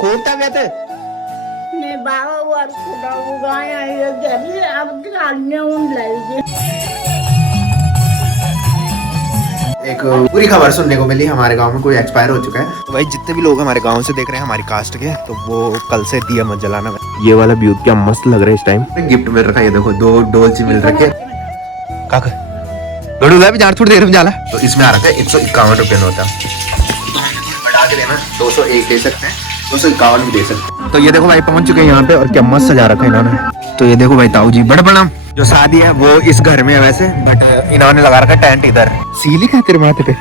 खूप तब्येत आहे. नाही बाबा वर कुठं गाय आहे घरी अब नेऊन लायचे. एक बुरी खबर सुनने को मिली, हमारे गांव में कोई एक्सपायर हो चुका है. तो भाई जितने भी लोग हमारे गांव से देख रहे हैं हमारी कास्ट के, तो वो कल से दिया मत जलाना. ये वाला व्यू क्या मस्त लग रहा है इस टाइम. गिफ्ट मिल रखा है, ये देखो 2 डोलची मिल रखे काका गड़ूला भी थोड़ी देर में जाला. तो इसमें आ रखा है 151 रुपये नोटा. बढ़ा के देना 201 दे सकते हैं, 251 भी दे सकते हैं. तो ये देखो भाई पहुंच चुके हैं यहाँ पे और क्या मस्त सजा रखा है इन्होंने. तो ये देखो भाई ताऊ जी बड़ा प्रणाम. जो शादी है वो इस घर में है वैसे, बट इन्होंने लगा रखा टेंट इधर. सीली क्या तेरे माथे पे.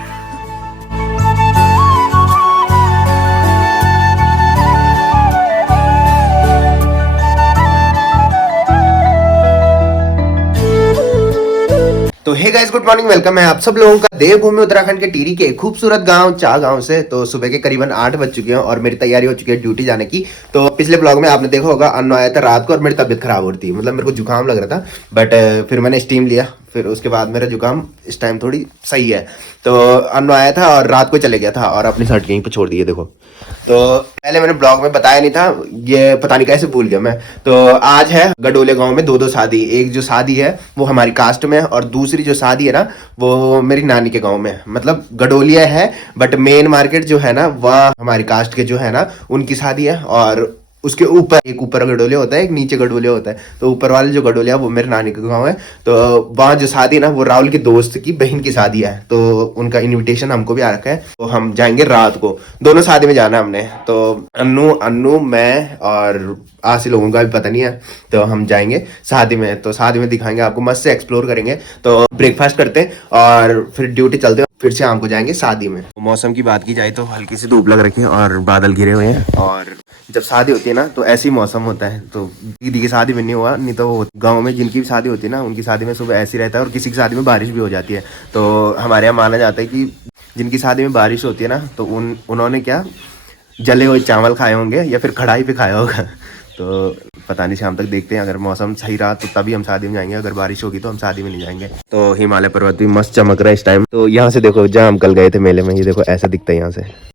तो hey guys good morning, welcome है आप सब लोगों का देवभूमि उत्तराखंड के टिहरी के खूबसूरत गांव चा गांव से. तो सुबह के करीबन 8 बज चुके हैं और मेरी तैयारी हो चुकी है ड्यूटी जाने की. तो पिछले ब्लॉग में आपने देखा होगा अन्नू आया था रात को और मेरी तबीयत खराब हो रही थी, मतलब मेरे को जुकाम लग रहा था. बट फिर मैंने स्टीम लिया, फिर उसके बाद मेरा जुकाम इस टाइम थोड़ी सही है. तो अन्नू आया था और रात को चले गया था और अपनी शर्ट यहीं पर छोड़ दी है देखो. तो पहले मैंने ब्लॉग में बताया नहीं था, ये पता नहीं कैसे भूल गया मैं. तो आज है गडोले गांव में 2 शादी. एक जो शादी है वो हमारी कास्ट में है और दूसरी जो शादी है ना वो मेरी नानी के गांव में है. मतलब गडोलिया है बट मेन मार्केट जो है ना वह हमारी कास्ट के जो है ना उनकी शादी है. और उसके ऊपर एक ऊपर गडोलिया होता है, एक नीचे गडोलिया होता है. तो ऊपर वाले जो गडोलिया वो मेरे नानी का गांव है. तो वहाँ जो शादी है ना वो राहुल के दोस्त की बहन की शादी है. तो उनका इनविटेशन हमको भी आ रखा है. तो हम जाएंगे रात को, दोनों शादी में जाना है हमने. तो अन्नू मैं और आसी लोगों का भी पता नहीं है. तो हम जाएंगे शादी में, तो शादी में दिखाएंगे आपको, मस्त से एक्सप्लोर करेंगे. तो ब्रेकफास्ट करते हैं और फिर ड्यूटी चलते हैं, फिर से शाम को जाएंगे शादी में. मौसम की बात की जाए तो हल्की सी धूप लग रखी है और बादल घिरे हुए हैं. और जब शादी होती है ना तो ऐसे ही मौसम होता है. तो दीदी की शादी में नहीं हुआ, नहीं तो गांव में जिनकी भी शादी होती है ना उनकी शादी में सुबह ऐसे ही रहता है और किसी की शादी में बारिश भी हो जाती है. तो हमारे यहाँ माना जाता है कि जिनकी शादी में बारिश होती है ना तो उन्होंने क्या जले हुए चावल खाए होंगे या फिर कढ़ाई पे खाया होगा. तो पता नहीं, शाम तक देखते हैं. अगर मौसम सही रहा तो तभी हम शादी में जाएंगे, अगर बारिश होगी तो हम शादी में नहीं जाएंगे. तो हिमालय पर्वत भी मस्त चमक रहा है इस टाइम. तो यहाँ से देखो जहाँ हम कल गए थे मेले में, ये देखो ऐसा दिखता है यहाँ से.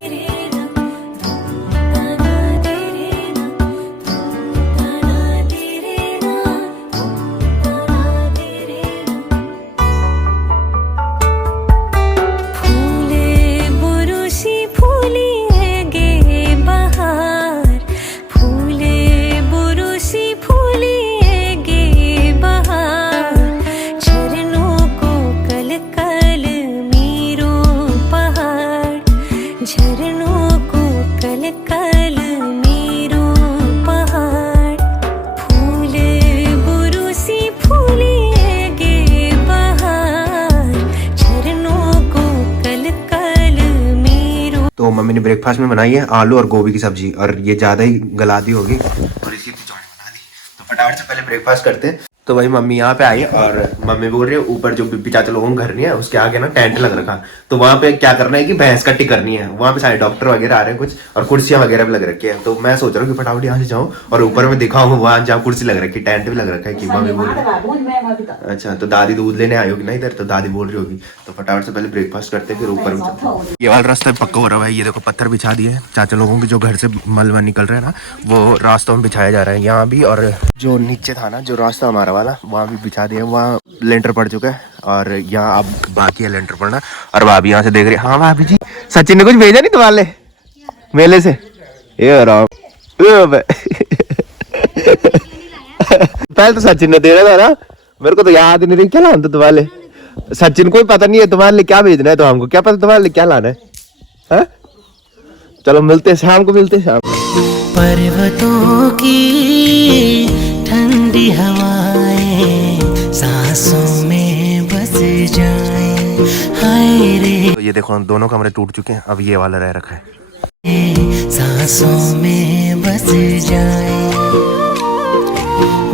तो मम्मी ने ब्रेकफास्ट में बनाई है आलू और गोभी की सब्जी, और ये ज्यादा ही गला दी होगी और इसकी कचौड़ी बना दी. तो फटाफट से पहले ब्रेकफास्ट करते हैं. तो भाई मम्मी यहाँ पे आई और मम्मी बोल रही है ऊपर जो बिप्पी चाचा लोगों का घर नहीं है उसके आगे ना टेंट लग रखा. तो वहाँ पे क्या करना है कि भैंस कट्टी करनी है. वहाँ पे सारे डॉक्टर वगैरह आ रहे हैं कुछ, और कुर्सियां वगैरह भी लग रखी है. तो मैं सोच रहा हूँ कि फटाफट यहाँ से जाऊँ और ऊपर में दिखाऊँ वहाँ जहाँ कुर्सी लग रखी, टेंट भी लग रखा है. कि मम्मी बोल रही है अच्छा तो दादी दूध लेने आई होगी ना इधर, तो दादी बोल रही होगी. तो फटाफट से पहले ब्रेकफास्ट करते फिर ऊपर में. ये वाला रास्ता पक्का हो रहा है. ये देखो पत्थर बिछा दिए हैं चाचा लोगों के, जो घर से मलबा निकल रहा है ना वो रास्तों में बिछाया जा रहा है यहाँ भी. और जो नीचे था ना जो रास्ता हमारा वाला वहाँ भी बिछा दिया, वहाँ लेंटर पड़ चुका है और यहाँ अब बाकी है लेंटर पड़ना. और भाभी यहाँ से देख रही है. हाँ भाभी जी, सचिन ने कुछ भेजा नहीं तुम्हारे मेले से? ये राम पहले तो सचिन ने दे रहा था ना, मेरे को तो याद नहीं रही क्या लाना था तुम्हारे. सचिन को ही पता नहीं है तुम्हारे लिए क्या भेजना है, तो हमको क्या पता तुम्हारे लिए क्या लाना है. हा? चलो मिलते हैं शाम को, मिलते हैं शाम. पर्वतों की ठंडी हवाएं सांसों में बस जाएं, हाय रे. तो ये देखो दोनों कमरे टूट चुके हैं, अब ये वाला रह रखा है. सांसों में बस जाएं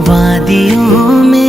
वादियों में.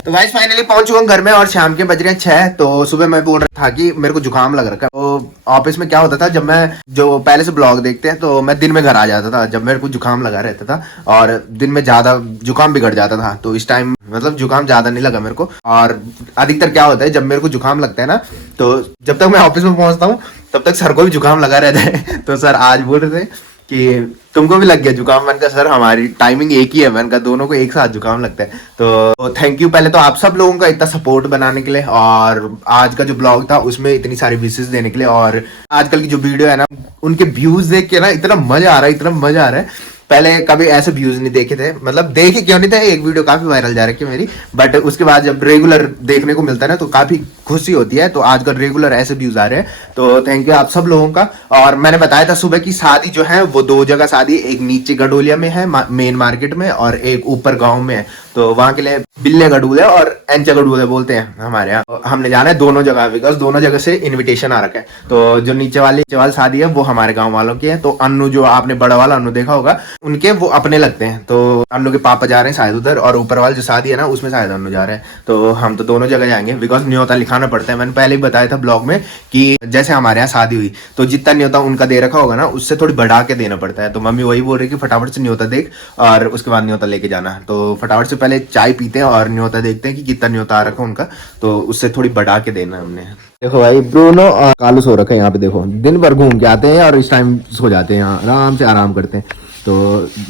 तो गाइस फाइनली पहुंच चुका हूं घर में और शाम के बज रहे हैं 6. तो सुबह मैं बोल रहा था कि मेरे को जुकाम लग रखा है. तो ऑफिस में क्या होता था, जब मैं जो पहले से ब्लॉग देखते हैं तो मैं दिन में घर आ जाता था जब मेरे को जुकाम लगा रहता था, और दिन में ज्यादा जुकाम बिगड़ जाता था. तो इस टाइम मतलब जुकाम ज्यादा नहीं लगा मेरे को. और अधिकतर क्या होता है जब मेरे को जुकाम लगता है ना, तो जब तक मैं ऑफिस में पहुंचता हूँ तब तक सर को भी जुकाम लगा रहता है. तो सर आज बोल रहे थे कि तुमको भी लग गया जुकाम। मैंने कहा सर हमारी टाइमिंग एक ही है, मैंने कहा दोनों को एक साथ जुकाम लगता है। तो थैंक यू पहले तो आप सब लोगों का इतना सपोर्ट बनाने के लिए, और आज का जो ब्लॉग था उसमें इतनी सारी विशेष देने के लिए, और आजकल की जो वीडियो है ना उनके व्यूज देख के ना इतना मजा आ रहा है, इतना मजा आ रहा है। पहले कभी ऐसे व्यूज नहीं देखे थे, मतलब देखे क्यों नहीं थे, एक वीडियो काफी वायरल जा रही है मेरी, बट उसके बाद जब रेगुलर देखने को मिलता है ना तो काफी खुशी होती है। तो आजकल रेगुलर ऐसे व्यूज आ रहे हैं, तो थैंक यू आप सब लोगों का। और मैंने बताया था सुबह की शादी जो है वो 2 जगह शादी, एक नीचे गडोलिया में है मेन मार्केट में, और एक ऊपर गाँव में है। तो वहां के लिए बिल्ले गडूले और एंचा गडूले बोलते हैं हमारे यहाँ। तो हमने जाना है दोनों जगह, बिकॉज दोनों जगह से इन्विटेशन आ रखा है। तो जो नीचे वाली शादी है वो हमारे गाँव वालों की है। तो अन्नू जो आपने बड़ा वाला अन्नू देखा होगा, उनके वो अपने लगते हैं। तो अन्नू के पापा जा रहे हैं शायद उधर, और ऊपर वाली जो शादी है ना उसमें शायद अन्नू जा रहे हैं। तो हम तो दोनों जगह जाएंगे, बिकॉज न्योता लिखाना पड़ता है। मैंने पहले ही बताया था ब्लॉग में कि जैसे हमारे यहाँ शादी हुई तो जितना न्योता उनका दे रखा होगा ना उससे थोड़ी बढ़ा के देना पड़ता है। तो मम्मी वही बोल रही कि फटाफट से न्योता देख और उसके बाद न्योता लेके जाना। तो फटाफट से पहले चाय पीते हैं और न्योता देखते हैं कि कितना न्योता आ रखा उनका, तो उससे थोड़ी बढ़ा के देना हमने। देखो भाई ब्रूनो और कालू सो रखा है यहाँ पे, देखो दिन भर घूम के आते हैं और इस टाइम सो जाते हैं, यहाँ आराम से आराम करते हैं। तो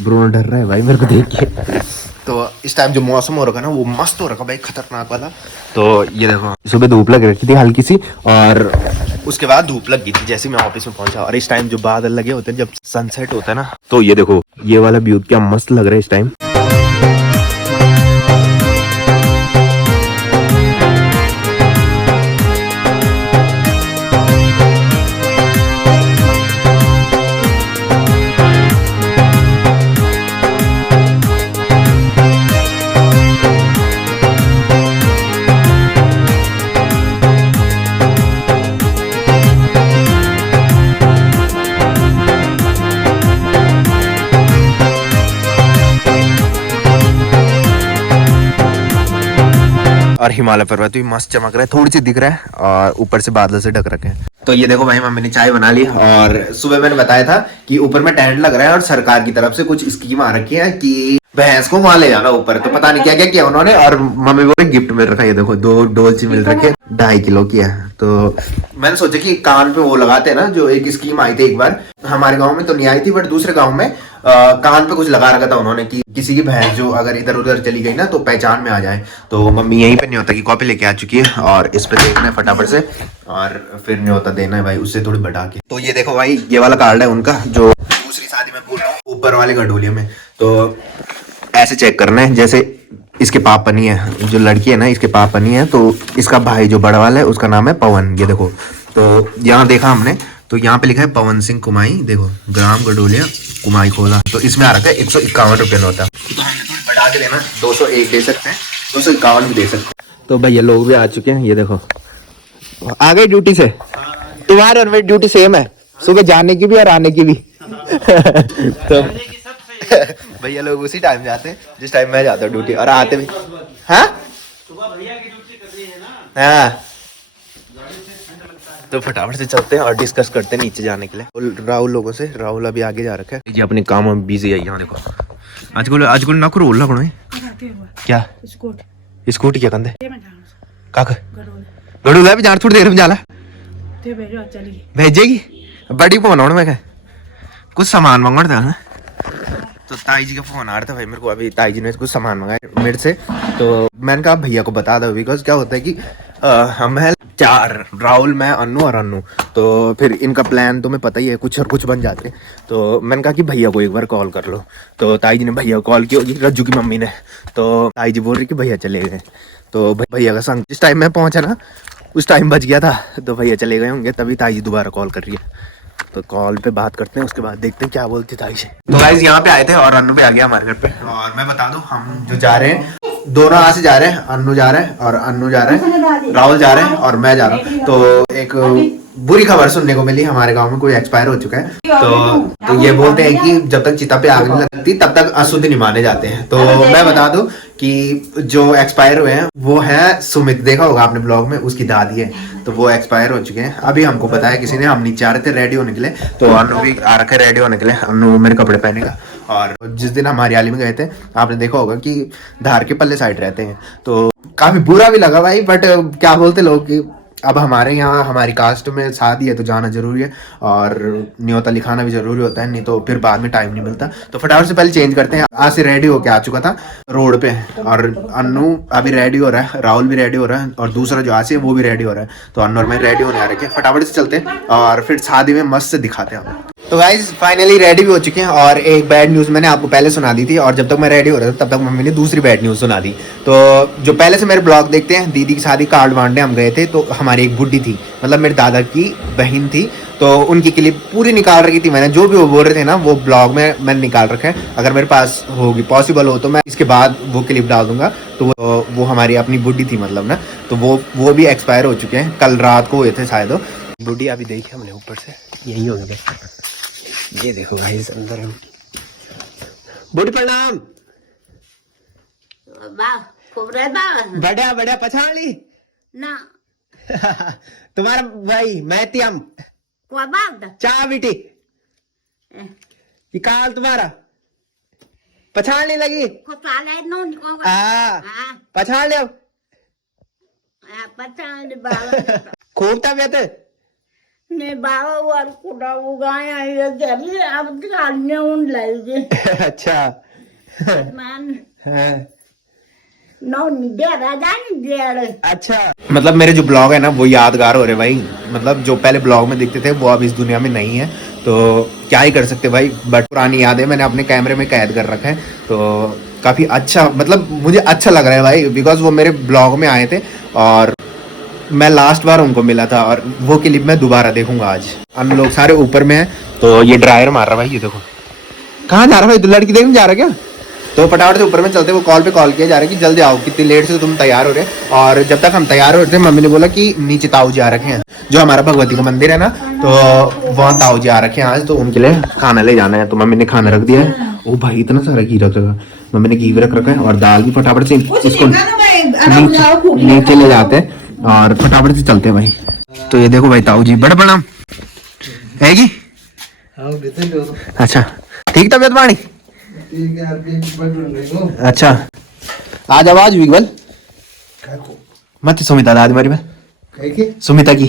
ब्रूनो डर रहा है भाई मेरे को देख के। तो इस टाइम जो मौसम हो रखा है ना वो मस्त हो रखा भाई, खतरनाक वाला। तो ये देखो सुबह धूप लग रखी थी हल्की सी, और उसके बाद धूप लग गई थी जैसे मैं ऑफिस में पहुंचा। और इस टाइम जो बादल लगे होते हैं जब सनसेट होता है ना, तो ये देखो ये वाला व्यू क्या मस्त लग रहा है इस टाइम। और हिमालय पर्वत भी मस्त चमक रहा है, थोड़ी सी दिख रहा है, और ऊपर से बादल से ढक रखे हैं। तो ये देखो भाई मम्मी ने चाय बना ली, और सुबह मैंने बताया था कि ऊपर में टेंट लग रहा है और सरकार की तरफ से कुछ स्कीम आ रखी है कि भैंस को वहां ले जाना ऊपर। तो पता नहीं क्या क्या किया उन्होंने, और मम्मी को गिफ्ट मिल रखा है। ये देखो 2 डोलची मिल रखी है, 2.5 किलो की है। तो मैंने सोचा कि कान पे वो लगाते हैं ना, जो एक स्कीम आई थी एक बार हमारे गाँव में, तो नहीं आई थी बट दूसरे गाँव में कान पे कुछ लगा रखा था उन्होंने कि किसी की भैंस जो अगर इधर उधर चली गई ना तो पहचान में आ जाए। तो मम्मी यहीं पे न्योता की कॉपी लेके आ चुकी है, और इस पे देखना है फटाफट से और फिर न्योता देना है भाई उससे थोड़ी बढ़ा के। तो ये देखो भाई ये वाला कार्ड है उनका, जो दूसरी शादी में बोल रहा हूँ ऊपर वाले गडोलिया में। तो ऐसे चेक करना है, जैसे इसके पाप पनी है, जो लड़की है ना इसके पाप पनी है, तो इसका भाई जो बड़ा वाला है उसका नाम है पवन। ये देखो तो यहाँ देखा हमने, तो यहाँ पे लिखा है पवन सिंह कुमाई, देखो ग्राम गडोलिया कुमाई खोला। तो इसमें आ रखा है 151 रुपये नोटा। तो हमने थोड़ी बढ़ा के लेना, 201 दे सकते हैं, 251 भी दे सकते हैं। तो भैया लोग भी आ चुके हैं, ये देखो आ गए ड्यूटी से। तुम्हारे और मेरी ड्यूटी सेम है, सुबह जाने की भी और आने की भी। तो भैया लोग उसी टाइम जाते हैं जिस टाइम मैं जाता हूँ ड्यूटी, और आते भी। हाँ हाँ, तो फटाफट से चलते हैं और डिस्कस करते हैं नीचे जाने के लिए राहुल लोगों से। राहुल अभी आगे जा रखा है जी, अपने काम में बिजी है। यहाँ देखो आजकल ना करो रोल लगो क्या स्कूटी क्या कंधे काका गड़ूला भी जान थोड़ी देर में जाला भेजेगी बड़ी फोन होने में कुछ सामान मंगवा था ना। तो ताई जी का फोन आ रहा था भाई मेरे को, अभी ताई जी ने कुछ सामान मंगाया मेरे से। तो मैंने कहा भैया को बता दो, बिकॉज क्या होता है कि हम है 4, राहुल मैं अन्नू और अन्नू, तो फिर इनका प्लान तुम्हें पता ही है कुछ और कुछ बन जाते हैं। तो मैंने कहा कि भैया को एक बार कॉल कर लो। तो ताई जी ने भैया को कॉल की होगी, रज्जू की मम्मी ने। तो ताई जी बोल रही कि भैया चले गए। तो भैया का संग जिस टाइम मैं पहुंचा ना उस टाइम बच गया था, तो भैया चले गए होंगे, तभी ताई जी दोबारा कॉल कर रही है। तो कॉल पे बात करते हैं, उसके बाद देखते हैं क्या बोलती ताई से। तो गाइस यहाँ पे आए थे और अन्नू भी आ गया हमारे घर पे। और मैं बता दूं हम जो जा रहे हैं दोनों यहाँ से जा रहे हैं, अन्नू जा रहा है और अन्नू जा रहा है, राहुल जा रहे हैं और मैं जा रहा हूँ। तो एक बुरी खबर सुनने को मिली, हमारे गांव में कोई एक्सपायर हो चुका है। तो ये बोलते हैं कि जब तक चिता पे आग नहीं लगती तब तक अशुद्ध नहीं माने जाते हैं। तो मैं बता दूं कि जो एक्सपायर हुए हैं वो है सुमित, देखा होगा आपने ब्लॉग में, उसकी दादी है। तो वो एक्सपायर हो चुके हैं। अभी हमको बताया किसी ने, हम नीचे आ रहे थे रेडी होने के लिए, तो अन्नू भी आ रखे रेडी होने के लिए। अन्नू मेरे कपड़े पहनेगा। और जिस दिन हम हरियाली में गए थे आपने देखा होगा कि धार के पल्ले साइड रहते हैं, तो काफी बुरा भी लगा भाई, बट क्या बोलते लोग कि अब हमारे यहाँ हमारी कास्ट में शादी है तो जाना जरूरी है और न्योता लिखाना भी जरूरी होता है, नहीं तो फिर बाद में टाइम नहीं मिलता। तो फटाफट से पहले चेंज करते हैं। आज से रेडी होके आ चुका था रोड पे और अन्नू अभी रेडी हो रहा है, राहुल भी रेडी हो रहा है और दूसरा जो आशी है वो भी रेडी हो रहा है। तो अन्नू और मैं रेडी होने आ रखे हैं, फटाफट से चलते हैं और फिर शादी में मस्त से दिखाते हैं हम। तो गाइज फाइनली रेडी भी हो चुके हैं और एक बैड न्यूज़ मैंने आपको पहले सुना दी थी और जब तक मैं रेडी हो रहा था तब तक मम्मी ने दूसरी बैड न्यूज़ सुना दी। तो जो पहले से मेरे ब्लॉग देखते हैं, दीदी की शादी कार्ड बांटने हम गए थे तो हमारी एक बुड्ढी थी, मतलब मेरे दादा की बहन थी, तो उनकी क्लिप पूरी निकाल रखी थी मैंने। जो भी वो बोल रहे थे ना वो ब्लॉग में मैंने निकाल रखा है। अगर मेरे पास होगी पॉसिबल हो तो मैं इसके बाद वो क्लिप डाल दूंगा। तो वो हमारी अपनी बुड्ढी थी मतलब ना, तो वो भी एक्सपायर हो चुके हैं, कल रात को हुए थे शायद। बुड्ढी अभी देखी हमने ऊपर से, यही हो गया। ये देखो भाई अंदर हम। बुढ़ी प्रणाम। बढ़िया बढ़िया पछाड़ ली ना तुम्हारा भाई मैत्यम चा बेटी ये काल तुम्हारा पछाड़ने लगी। पछाड़ ले खूब तबियत ने बाबा वार कुड़ा उगाया ये जल्दी अब गालियां उन लाएगी। अच्छा मान हाँ। नौ निदे राजा निदे। अच्छा मतलब मेरे जो ब्लॉग है ना वो यादगार हो रहे भाई, मतलब जो पहले ब्लॉग में दिखते थे वो अब इस दुनिया में नहीं है, तो क्या ही कर सकते भाई। बट पुरानी यादें मैंने अपने कैमरे में कैद कर रखा है, तो काफ़ी अच्छा मतलब मुझे अच्छा लग रहा है भाई, बिकॉज वो मेरे ब्लॉग में आए थे और मैं लास्ट बार उनको मिला था और वो क्लिप मैं दोबारा देखूंगा आज। हम लोग सारे ऊपर में हैं तो ये ड्रायर मार रहा भाई, ये देखो कहाँ जा रहा भाई, लड़की देखने जा रहा क्या? तो फटाफट से ऊपर में चलते, वो कॉल पे कॉल किया जा रहा है कि जल्दी आओ, कितनी लेट से तुम तैयार हो रहे। और जब तक हम तैयार हो रहे थे मम्मी ने बोला कि नीचे ताऊ जी आ रखे हैं, जो हमारा भगवती का मंदिर है ना, तो वहाँ ताऊ जी आ रखे हैं आज, तो उनके लिए खाना ले जाना है। तो मम्मी ने खाना रख दिया है। ओ भाई इतना सारा घी रख रखा, मम्मी ने घी भी रख रखा है और दाल भी। फटाफट से इसको नीचे ले जाते हैं और फटाफट से चलते हैं भाई। तो ये देखो भाई ताऊ जी, बड़ा प्रणाम है। अच्छा ठीक तबियत पानी? अच्छा आज आवाज हुई बल मत सुमिता दादी मारी बल सुमिता की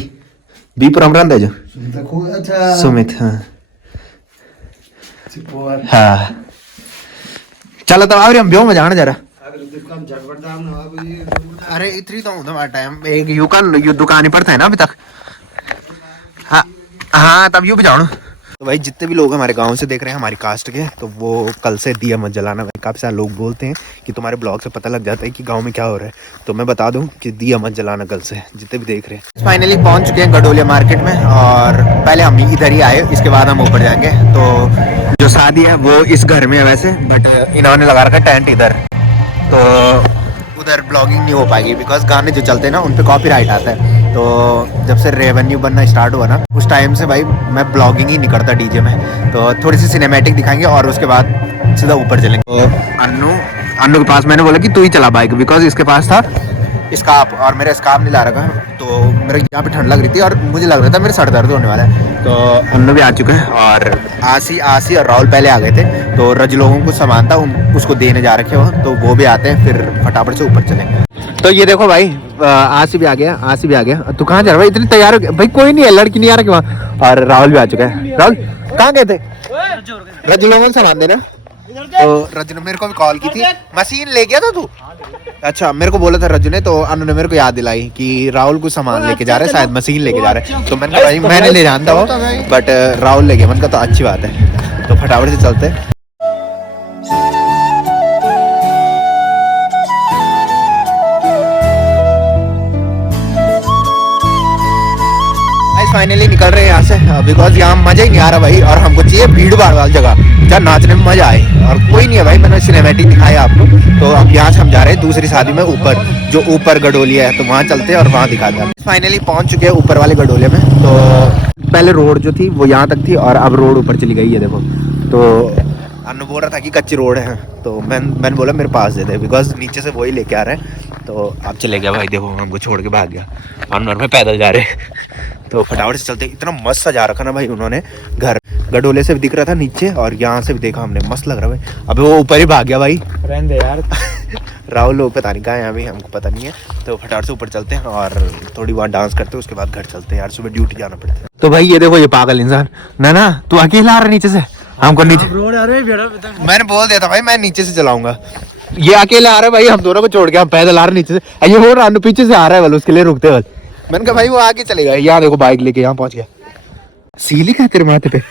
बीपुर अमरान जो सुमित हाँ चलो तब आओ हम ब्यों में जाना जरा। अरे इतनी तो हूँ टाइम एक यू दुकान पर था ना अभी तक। हाँ हाँ तब यू भी जाऊँ। तो भाई जितने भी लोग हमारे गांव से देख रहे हैं हमारी कास्ट के, तो वो कल से दिया मत जलाना भाई। काफ़ी सारे लोग बोलते हैं कि तुम्हारे ब्लॉग से पता लग जाता है कि गांव में क्या हो रहा है, तो मैं बता दूं कि दिया मत जलाना कल से, जितने भी देख रहे हैं। फाइनली पहुंच चुके हैं गडोलिया मार्केट में और पहले हम इधर ही आए, इसके बाद हम ऊपर जाएंगे। तो जो शादी है वो इस घर में है वैसे, बट इन्होंने लगा रखा टेंट इधर, तो उधर ब्लॉगिंग नहीं हो पाएगी बिकॉज गाने जो चलते हैं ना उन पे कॉपीराइट आता है। तो जब से रेवेन्यू बनना स्टार्ट हुआ ना उस टाइम से भाई मैं ब्लॉगिंग ही नहीं करता डीजे में। तो थोड़ी सी सिनेमैटिक दिखाएंगे और उसके बाद सीधा ऊपर चलेंगे। तो अन्नू के पास मैंने बोला कि तू ही चला बाइक, बिकॉज इसके पास था स्कार्फ और मेरा स्कार्फ नहीं ला रखा, तो मेरे यहाँ पे ठंड लग रही थी और मुझे लग रहा था मेरे सर दर्द होने वाला है। तो अन्नू भी आ चुका है और आसी और राहुल पहले आ गए थे, तो रज लोगों को सामान था उसको देने जा रखे हो, तो वो भी आते हैं, फिर फटाफट से ऊपर चलेंगे। तो ये देखो भाई आसी भी आ गया। तू कहाँ जा रहा भाई, इतनी तैयार हो गया भाई? कोई नहीं है, लड़की नहीं आ रखी वहाँ। और राहुल भी आ चुका है। राहुल कहाँ गए थे? रज लोगों को सामान देना। तो रज ने मेरे को भी कॉल की थी, मशीन ले गया था तू? अच्छा मेरे को बोला था रज्जू ने, तो अनु ने मेरे को याद दिलाई कि राहुल कुछ सामान लेके जा रहा है, शायद मशीन लेके जा रहा है। तो मैंने कहा भाई मैंने ले जानता हूँ बट राहुल ले गया। मैंने कहा तो अच्छी बात है, तो फटाफट से चलते हैं। फाइनली निकल रहे हैं यहाँ से बिकॉज यहाँ मजा ही नहीं आ रहा भाई, और हमको चाहिए भीड़ भाड़ वाली जगह जहाँ नाचने में मजा आए, और कोई नहीं है भाई। मैंने सिनेमैटिक दिखाया आपको, तो अब यहाँ से हम जा रहे हैं दूसरी शादी में ऊपर, जो ऊपर गडोलिया है, तो वहाँ चलते हैं और वहाँ दिखाते हैं। फाइनली पहुँच चुके हैं ऊपर वाले गडोलिया में। तो पहले रोड जो थी वो यहाँ तक थी और अब रोड ऊपर चली गई है देखो। तो अनु बोल रहा था कि कच्ची रोड है, तो मैंने बोला मेरे पास दे दे, बिकॉज नीचे से वही लेके आ रहे हैं। तो अब चले गया भाई, देखो हमको छोड़ के भाग गया। अनु और मैं पैदल जा रहे हैं, तो फटाफट से चलते। इतना मस्त सजा रखा ना भाई उन्होंने घर, गडोले से भी दिख रहा था नीचे और यहाँ से भी देखा हमने, मस्त लग रहा है भाई। अबे वो ऊपर ही भाग गया भाई, रहने दे यार। राहुल लोग पता नहीं कहाँ है अभी, हमको पता नहीं है। तो फटाफट से ऊपर चलते हैं और थोड़ी वहाँ डांस करते हैं, उसके बाद घर चलते हैं यार, सुबह ड्यूटी जाना पड़ता है। तो भाई ये देखो ये पागल इंसान, ना तू अकेला आ रहा है नीचे से, हमको नीचे मैंने बोल दिया था भाई मैं नीचे से चलाऊंगा, ये अकेले आ रहा है भाई, हम दोनों को छोड़ के हम पैदल आ रहे नीचे से। ये हो रहा है पीछे से आ रहा है वाला, उसके लिए रुकते वक्त मैंने कहा भाई वो आगे चलेगा। यहाँ देखो बाइक लेके यहाँ पहुंच गया, सीली का तेरे माथे पे।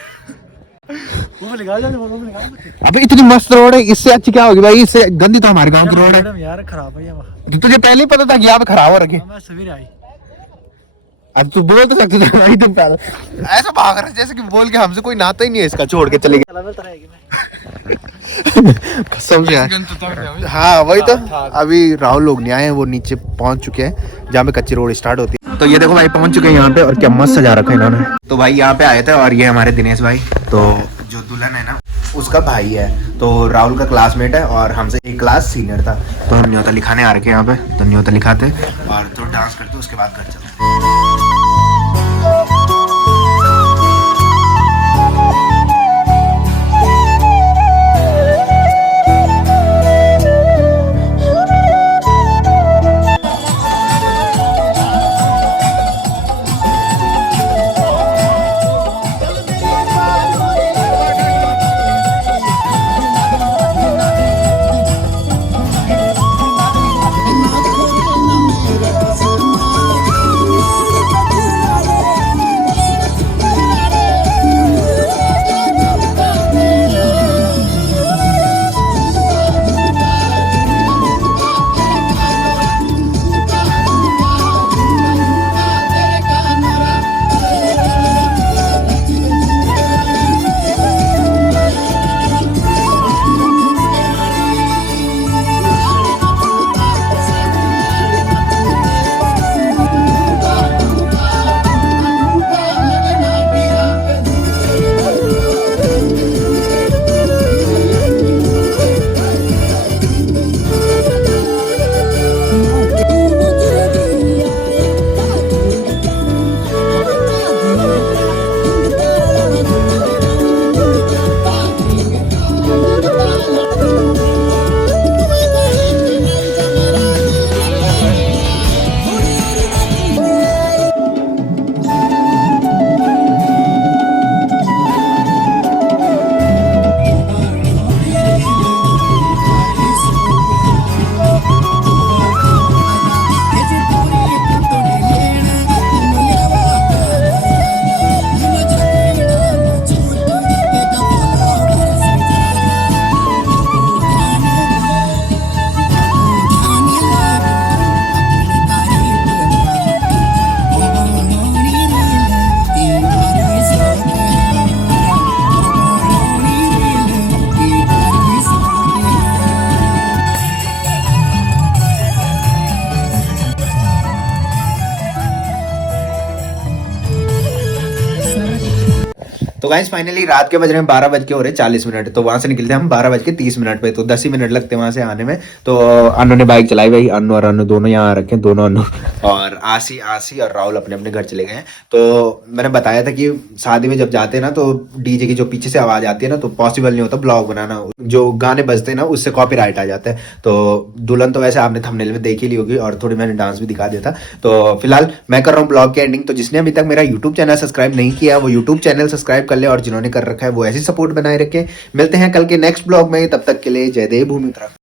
अबे इतनी मस्त रोड है, इससे अच्छी क्या होगी भाई, इससे गंदी तो हमारे गांव की रोड है यार, खराब है ये। तुझे पहले ही पता था कि यहाँ पे खराब हो रखे। मैं सवेरे आई। अब तू बोल तो सकते थे भाई, तुम पहले ऐसा भाग रहा है जैसे कि बोल के हमसे कोई नाता ही नहीं है इसका, छोड़ के चले गए। कसम से यार। हाँ वही तो, अभी राहुल लोग नहीं आए हैं, वो नीचे पहुंच चुके हैं जहाँ पे कच्ची रोड स्टार्ट होती है। तो ये देखो भाई पहुंच चुके हैं यहाँ पे, और क्या मस्त सजा रखा है इन्होंने। तो भाई यहाँ पे आए थे और ये हमारे दिनेश भाई, तो जो दुल्हन है ना उसका भाई है, तो राहुल का क्लासमेट है और हमसे एक क्लास सीनियर था। तो हम न्योता लिखाने आ रखे हैं यहाँ पे, तो न्योता लिखाते और तो डांस करते उसके बाद घर चलते। तो गाइस फाइनली रात के बज रहे हैं 12 बज के हो रहे 40 मिनट, तो वहां से निकलते हैं हम 12 बज के 30 मिनट पे, तो 10 ही मिनट लगते हैं वहां से आने में। तो अनु ने बाइक चलाई भाई, अनु और अनु दोनों यहाँ रखे, दोनों अनु, और आसी और राहुल अपने अपने घर चले गए हैं। तो मैंने बताया था कि शादी में जब जाते हैं ना तो डीजे की जो पीछे से आवाज आती है ना, तो पॉसिबल नहीं होता ब्लॉग बनाना, जो गाने बजते हैं ना उससे कॉपीराइट आ जाता है। तो दुल्हन तो वैसे आपने थंबनेल में देख ही ली होगी, और थोड़ी मैंने डांस भी दिखा दिया था। तो फिलहाल मैं कर रहा हूँ ब्लॉग की एंडिंग। तो जिसने अभी तक मेरा यूट्यूब चैनल सब्सक्राइब नहीं किया वो यूट्यूब चैनल सब्सक्राइब कर ले, और जिन्होंने कर रखा है वो ऐसी सपोर्ट बनाए रखे। मिलते हैं कल के नेक्स्ट ब्लॉग में, तब तक के लिए जय देव भूमि उत्तराखंड।